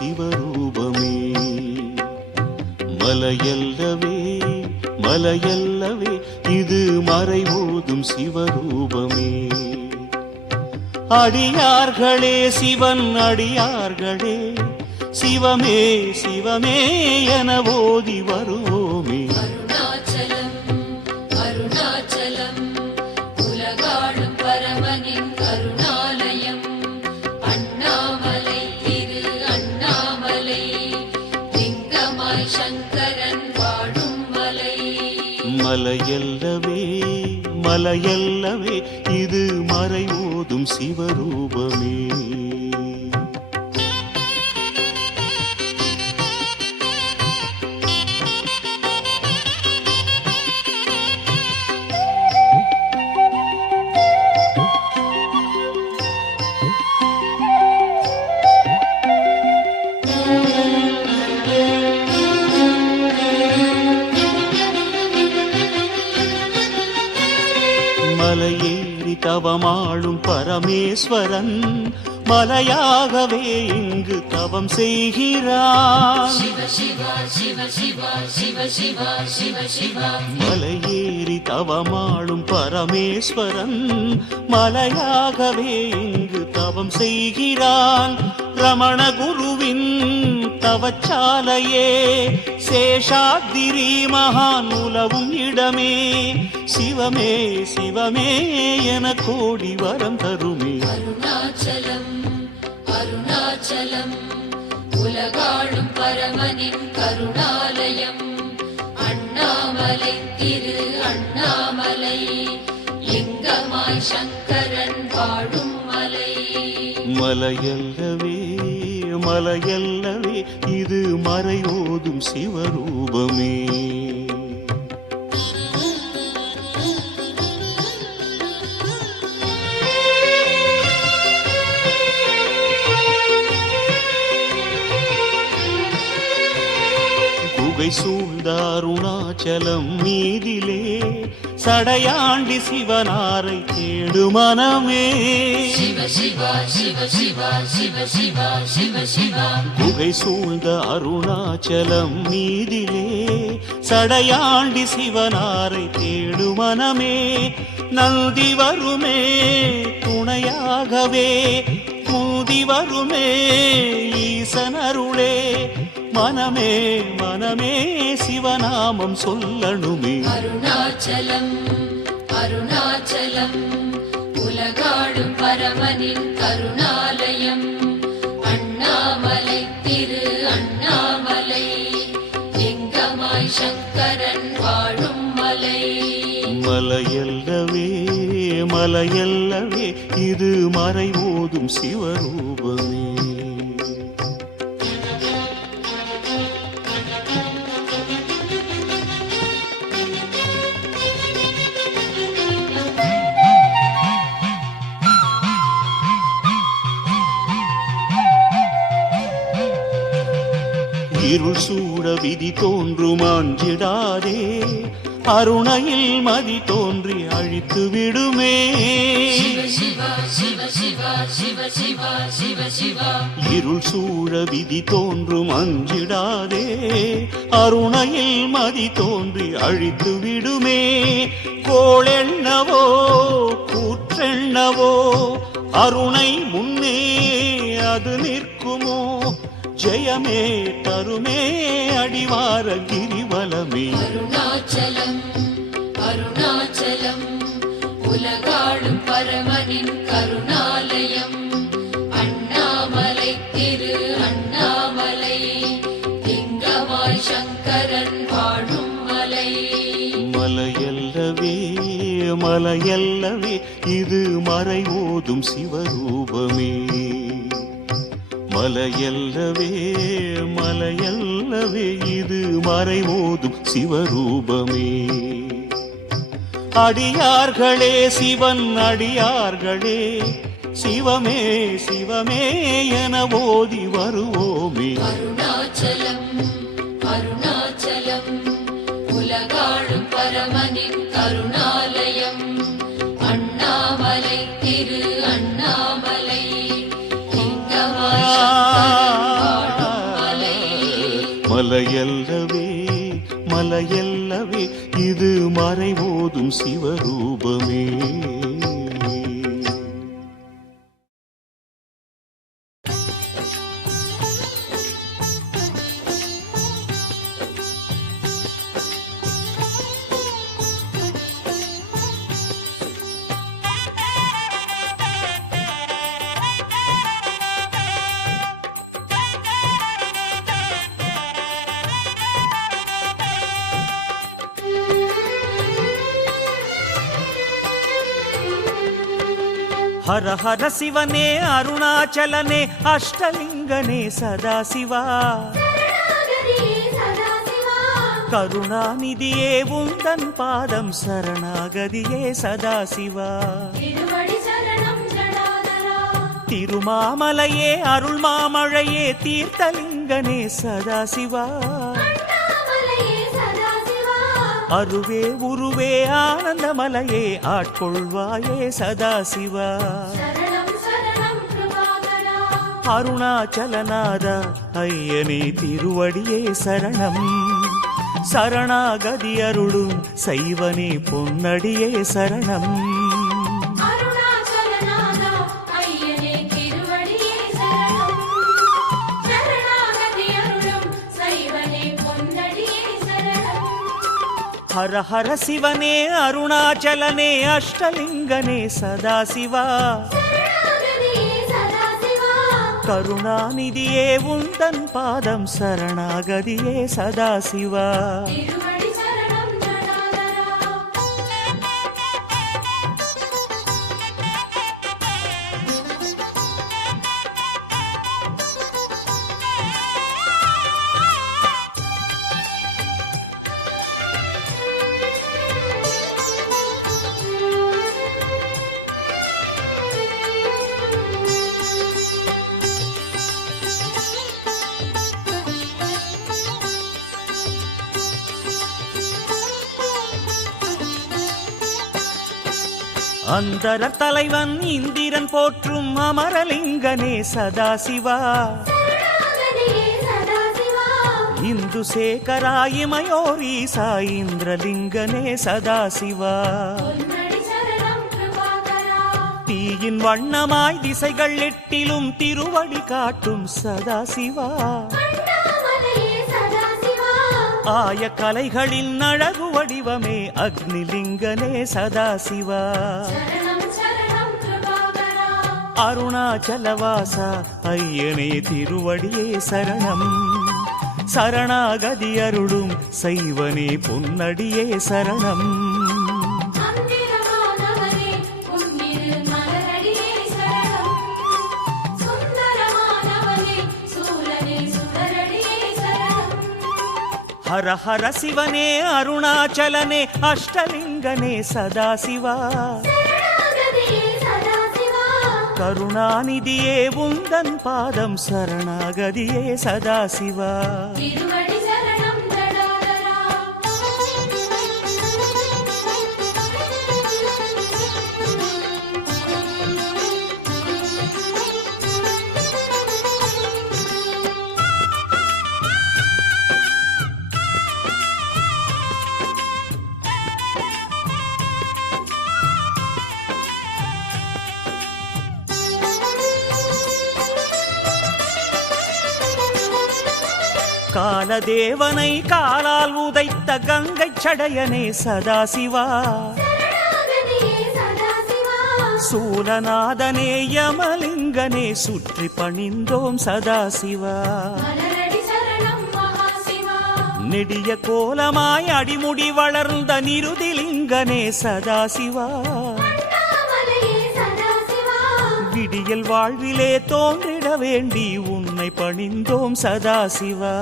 சிவரூபமே. மலையல்லவே மலையல்லவே இது மறைவோதும் சிவரூபமே. அடியார்களே சிவன் அடியார்களே சிவமே சிவமே என ஓதி வருவோமே. அருணாச்சலம் அருணாச்சலம் உலகாளும் பரமனின் கருணாலயம். அண்ணாமலை திரு அண்ணாமலை லிங்கமாய் சங்கரன் வாழும் மலை. மலையல்லவே மலையல்லவே இது மறைவோதும் சிவரூபமே. மலையேறி தவமாளும் பரமேஸ்வரன் மலையாகவே இங்கு தவம் செய்கிறான். மலையேறி தவமாளும் பரமேஸ்வரன் மலையாகவே இங்கு தவம் செய்கிறான். ரமண குருவின் தவச்சாலையே சேஷாத்திரி மகான் உலவும் இடமே. சிவமே சிவமே என கோடி வரம் தருமே. அருணாச்சலம் அருணாச்சலம் உலகாளும் பரமனின் கருணாலயம். அண்ணாமலை திரு அண்ணாமலை லிங்கமாய் சங்கரன் வாழும் மலை. மலையல்லவே மலையல்லவே இது மறையோதும் சிவரூபமே. குகை சூழ்ந்த அருணாச்சலம் மீதிலே சடையாண்டி சிவனாரை தேடு மனமே. குகை சூழ்ந்த அருணாச்சலம் மீதிலே சடையாண்டி சிவனாரை தேடு மனமே. நந்தி வருமே துணையாகவே மூதி வருமே ஈசனருளே. மனமே மனமே சிவநாமம் சொல்லணுமே. அருணாச்சலம் அருணாச்சலம் உலகாளும் பரமனின் கருணாலயம். அண்ணாமலை திரு அண்ணாமலை லிங்கமாய் சங்கரன் வாழும் மலை. மலையல்லவே மலையல்லவே இது மறைவோதும் சிவரூபமே. இருள் சூட விதி தோன்றும் அஞ்சிடாதே. அருணையில் மதி தோன்றி அழித்து விடுமே. இருள் சூழ விதி தோன்றும் அஞ்சிடாதே. அருணையில் மதி தோன்றி அழித்து விடுமே. கோளெண்ணவோ கூற்றெண்ணவோ அருணை முன்னே அது நிற்குமோ. ஜெயமே தருமே அடிவார கிரிவலமே. அருணாச்சலம் அருணாச்சலம் உலகாளும் பரமனின் கருணாலயம். அண்ணாமலை திரு அண்ணாமலை லிங்கமாய் சங்கரன் வாழும் மலை. மலையல்லவே மலையல்லவே இது மறைவோதும் சிவரூபமே. மலையல்லவே மலையல்லவே இது மறைவோதும் சிவரூபமே. அடியார்களே சிவன் அடியார்களே சிவமே சிவமே என ஓதி வருவோமே. அருணாச்சலம் அருணாச்சலம் உலகாளும் பரமனின் கருணாலயம். அண்ணாமலை திரு அண்ணாமலை லிங்கமாய் சங்கரன் வாழும் மலையல்லவே மலையல்லவே இது மறைவோதும் சிவரூபமே. ಹರ ಹರ ಶಿವನೇ ಅರುಣಾಚಲನೆ ಅಷ್ಟಲಿಂಗನೇ ಸದಾಶಿವ கருணாநிதியே உந்தன் பாதம் சரணாகதியே சதாசிவா திருமாமலையே அருள் மாமழையே தீர்த்தலிங்கனே சதாசிவா அருவே உருவே ஆனந்தமலையே ஆட்கொள்வாயே சதாசிவா அருணாச்சலநாதா ஐயனே திருவடியே சரணம் சரணாகதி அருளும் சைவனே பொன்னடியே சரணம் ஹர ஹர சிவனே அருணாச்சலனே அஷ்டலிங்கனே சதாசிவா கருணாநிதியே உந்தன் பாதம் சரணாகதியே சதாசிவா அந்தர தலைவன் இந்திரன் போற்றும் அமரலிங்கனே சதாசிவா இந்து சேகராயிமயோரீசா இந்திரலிங்கனே சதாசிவா தீயின் வண்ணமாய் திசைகள் எட்டிலும் திருவடி காட்டும் சதாசிவா ஆய கலைகளின் அழகு வடிவமே அக்னிலிங்கனே சதாசிவா அருணாச்சலவாசா ஐயனே திருவடியே சரணம் சரணாகதி அருளும் சைவனே பொன்னடியே சரணம் ஹர ஹர சிவனே அருணாச்சலனே அஷ்டலிங்கனே சதாசிவா கருணாநிதியே உந்தன் பாதம் சரணாகதியே சதாசிவா காலதேவனை காலால் உதைத்த கங்கை சடையனே சதாசிவா சூலநாதனே யமலிங்கனே சுற்றி பணிந்தோம் சதாசிவா நெடிய கோலமாய் அடிமுடி வளர்ந்த நிருதிலிங்கனே சதாசிவா விடியல் வாழ்விலே தோன்றிட வேண்டி உன்னை பணிந்தோம் சதாசிவா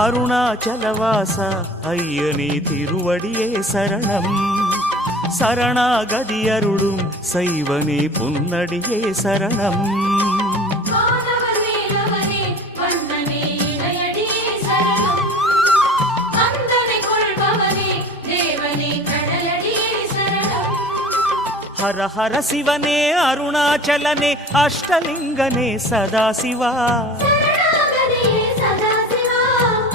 அருணாச்சலவாசா ஐயனே திருவடியே சரணம் சரணாகதி அருளும் சைவனே பொன்னடியே சரணம் ஹர ஹர சிவனே அருணாச்சலனே அஷ்டலிங்கனே சதாசிவா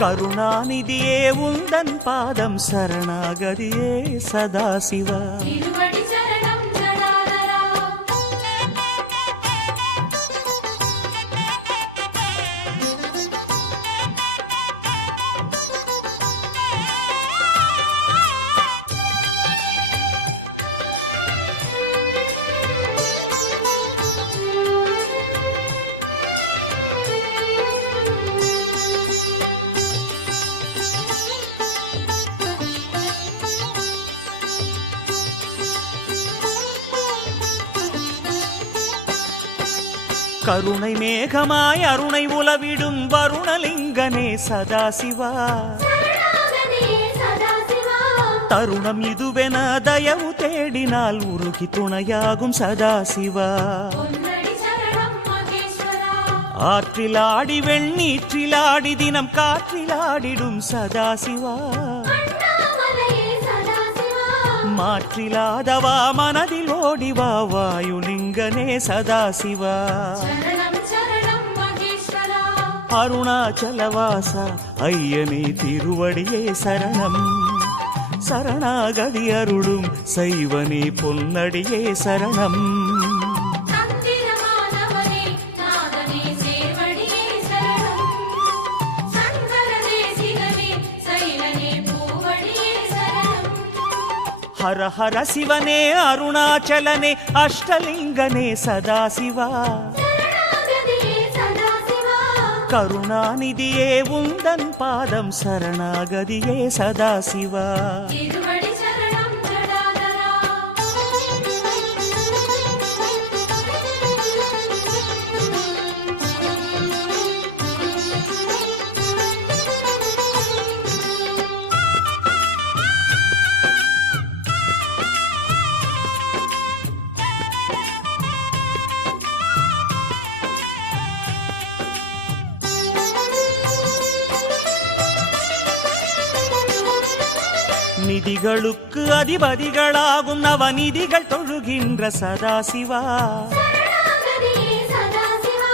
கருணாநிதியே உந்தன் பாதம் சரணாகதியே சதாசிவா. திருவடி சரணம் ஜடாதரா. கருணை மேகமாய் அருணை உலவிடும் வருணலிங்கனே சதாசிவா. சரணாகதியே சதாசிவா. தருணம் இதுவென தயவு தேடினால் உருகி துணையாகும் சதாசிவா. பொன்னடி சரணம் மகேஸ்வரா. ஆற்றிலாடி வெண்ணீற்றிலாடி தினம் காற்றிலாடிடும் சதாசிவா. அண்ணாமலையே சதாசிவா. மாற்றிலாதவா மனதில் ஓடிவா வாயுலிங்கனே சதாசிவா. சரணம் சரணம் மகேஸ்வரா. அருணாச்சலவாசா ஐயனே திருவடியே சரணம். சரணாகதி அருளும் சைவனே பொன்னடியே சரணம். தந்திரமானவனே நாதனே சேவடியே சரணம். சங்கரனே சிவனே சைலனே பூவடியே சரணம். ஹர ஹர சிவனே அருணாச்சலனே அஷ்டலிங்கனே சதாசிவா. சரணாகதியே சதாசிவா. கருணாநிதியே உந்தன் பாதம் சரணாகதியே சதாசிவா. திருவடி சரணம் ஜடாதரா. நிதிகளுக்கு அதிபதிகளாகும் நவநிதிகள் தொழுகின்ற சதாசிவா. சரணாகதியே சதாசிவா.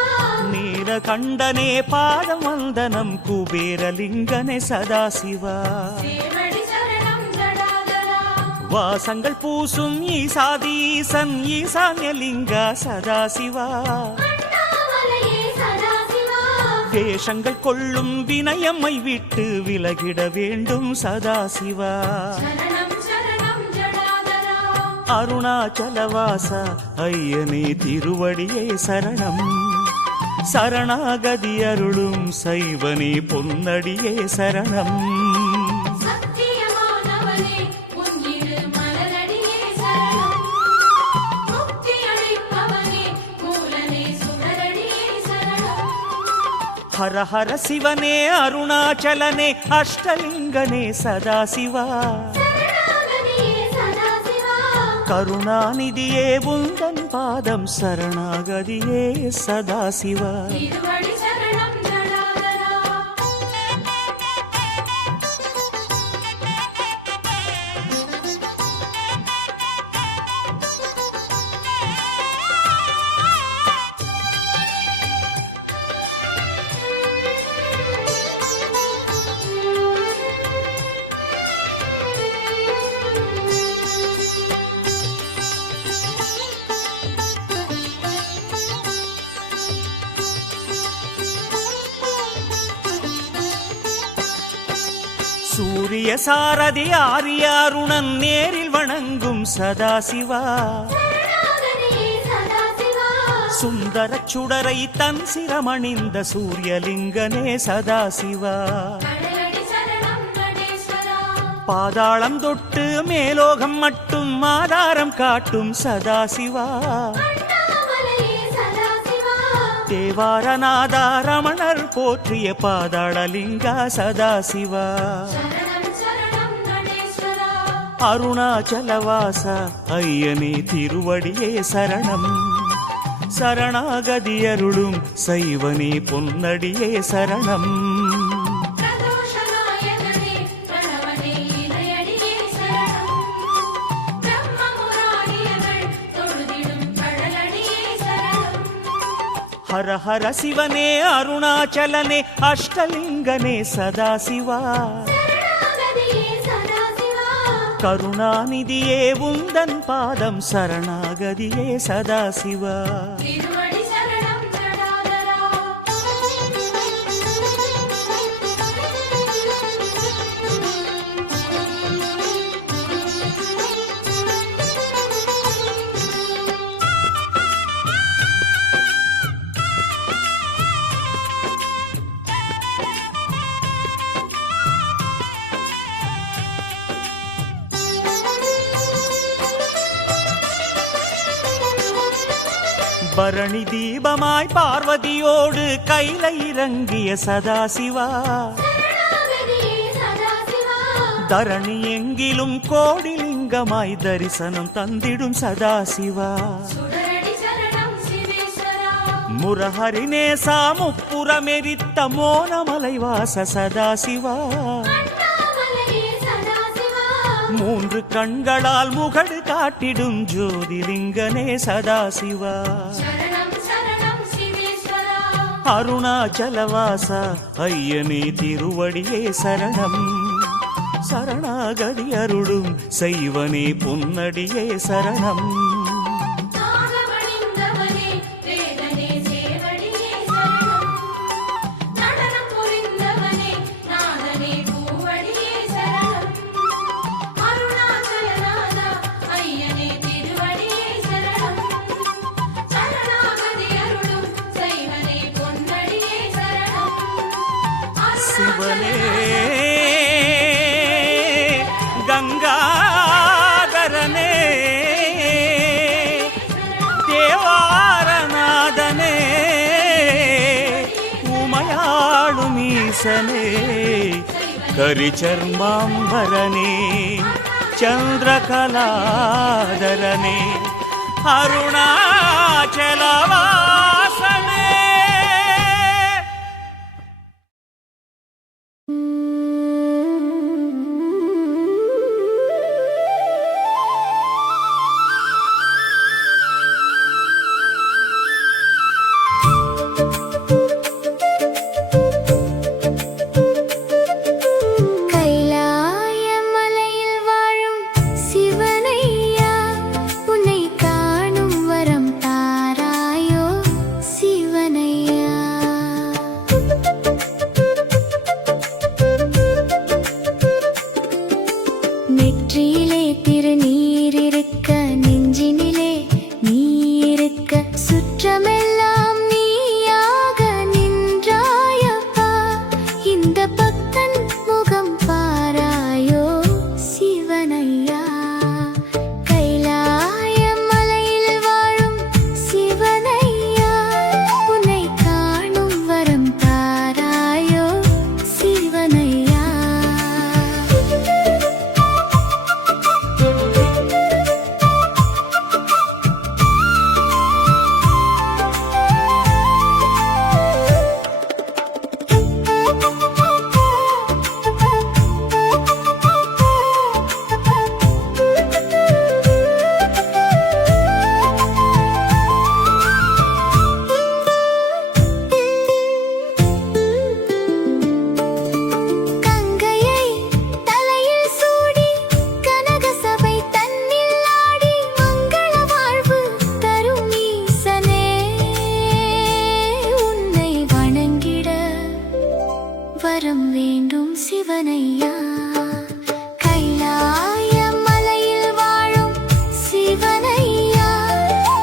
நீலகண்டனே பாதம் வந்தனம் குபேரலிங்கனே சதாசிவா. சேவடி சரணம் ஜடாதரா. வாசங்கள் பூசும் ஈசாதீசன் ஈசான்யலிங்க சதாசிவா. அண்ணாமலையே சதாசிவா. வேஷங்கள் கொள்ளும் வினயம்மை விட்டு விலகிட வேண்டும் சதாசிவா. சரணம் சரணம் ஜடாதரா. அருணாச்சலவாசா ஐயனே திருவடியே சரணம். சரணாகதி அருளும் சைவனே பொன்னடியே சரணம். சத்தியமானவனே உன்னிரு மலரடியே சரணம். முக்தி அளிப்பவனே மூலனே சுடரடியே சரணம். ஹர ஹர சிவனே அருணாச்சலனே அஷ்டலிங்கனே சதாசிவா. சரணாகதியே சதாசிவா. கருணாநிதியே உந்தன் பாதம் சரணாகதியே சதாசிவா. திருவடி சரணம் ஜடாதரா. சூரிய சாரதி ஆரிய அருணன் நேரில் வணங்கும் சதாசிவா. சரணாகதியே சதாசிவா. சுந்தரச் சுடரை தன் சிரமணிந்த சூரியலிங்கனே சதாசிவா. கடலடி சரணம் நடேஸ்வரா. பாதாளம் தொட்டு மேலோகம் மட்டும் ஆதாரம் காட்டும் சதாசிவா. அண்ணாமலையே சதாசிவா. தேவாரநாதா ரமணர் போற்றிய பாதாளலிங்கா சதாசிவா. சரணம் சரணம் நடேஸ்வரா. அருணாச்சலவாசா ஐயனே திருவடியே சரணம். சரணாகதி அருளும் சைவனே பொன்னடியே சரணம். பிரதோஷநாயகனே பிரணவனே இளையடியே சரணம். பிரம்ம முராரியர்கள் தொழுதிடும் கடலடியே சரணம். ஹர ஹர சிவனே அருணாச்சலனே அஷ்டலிங்கனே சதாசிவா சரணாகதியே சதாசிவா கருணாநிதியே உந்தன் பாதம் சரணாகதியே சதாசிவா திருவடி சரணம் ஜடாதரா பரணி தீபமாய் பார்வதியோடு கைலை இறங்கிய சதாசிவா சரணாகதியே சதாசிவா தரணி எங்கிலும் கோடிலிங்கமாய் தரிசனம் தந்திடும் சதாசிவா சுடரடி சரணம் சிவேஸ்வரா முரஹரிநேசா முப்புறமெரித்த மோனமலைவாச சதாசிவா அண்ணாமலையே சதாசிவா மூன்று கண்களால் முகடு காட்டிடும் ஜோதிலிங்கனே சதாசிவா சரணம் சரணம் சிவேஸ்வரா அருணாச்சலவாசா ஐயனே திருவடியே சரணம் சரணாகதி அருளும் செய்வனே பொன்னடியே சரணம் நாகமணிந்தவனே வேதனே சேவடியே சரணம் நடனம் புரிந்தவனே நாதனே பூவடியே சரணம் அருணாச்சலநாதா ஐயனே திருவடியே சரணம் சரணாகதி அருளும் செய்வனே பொன்னடியே சரணம் சிவனே கங்காதரனே தேவாரநாதனே உமையாளும் ஈசனே கரிச்சர்மாம்பரனே சந்திரகலாதரனே அருணாச்சலவாசனே கைலாய மலையில் வாழும் சிவனையா உன்னை காணும் வரம் தாராயோ சிவனையா நெற்றியிலே திருநீர் இருக்க நெஞ்சினிலே நீ இருக்க சுற்றமெல்லாம் நீயாக நின்றாயப்பா இந்த பக்தன் முகம் பாராயோ சிவனையா கைலாய மலையில் வாழும் சிவனையா உன்னை காணும் வரம் தாராயோ சிவனையா கங்கையை தலையில் சூடி கனக சபை தன்னில் ஆடி மங்கள வாழ்வு தரும் ஈசனே உன்னை வணங்கிட வரம் வேண்டும் சிவனையா கைலாய மலையில் வாழும் சிவனையா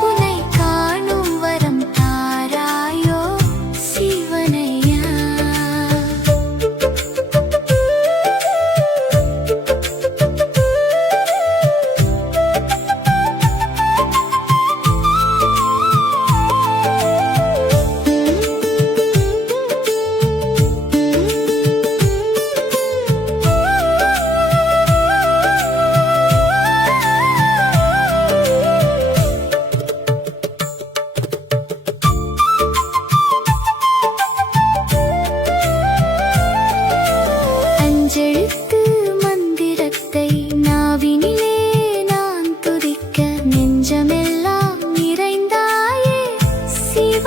உன்னை காணும் வரம் தாராயோ சிவனையா அஞ்செழுத்து மந்திரத்தை நாவினிலே நான் துதிக்க நெஞ்சமெல்லாம் நிறைந்தாயே சிவ